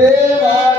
Pela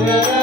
Yeah.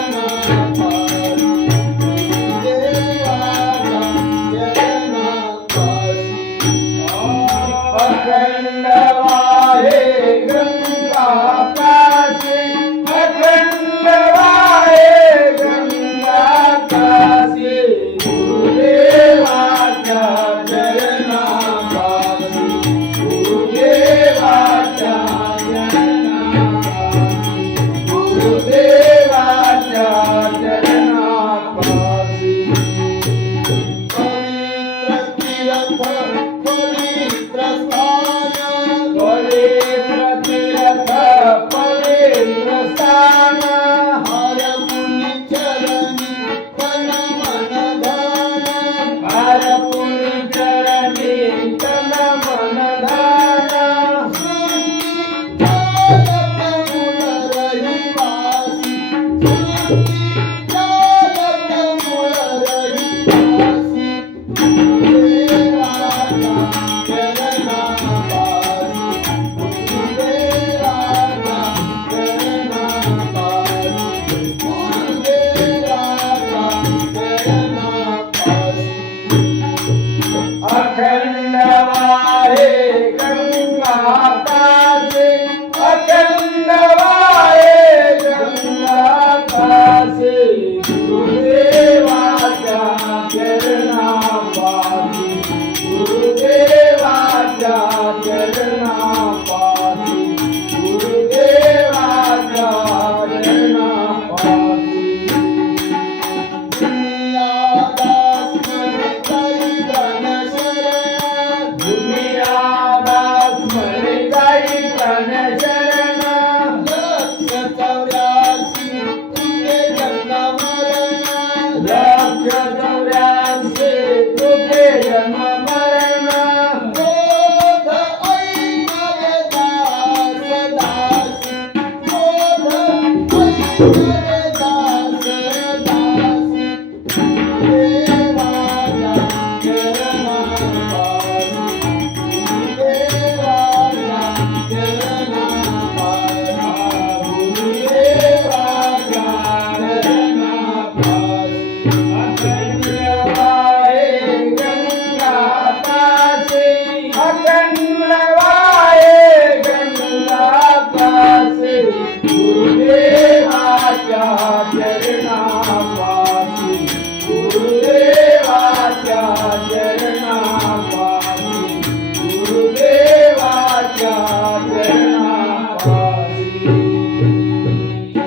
আছে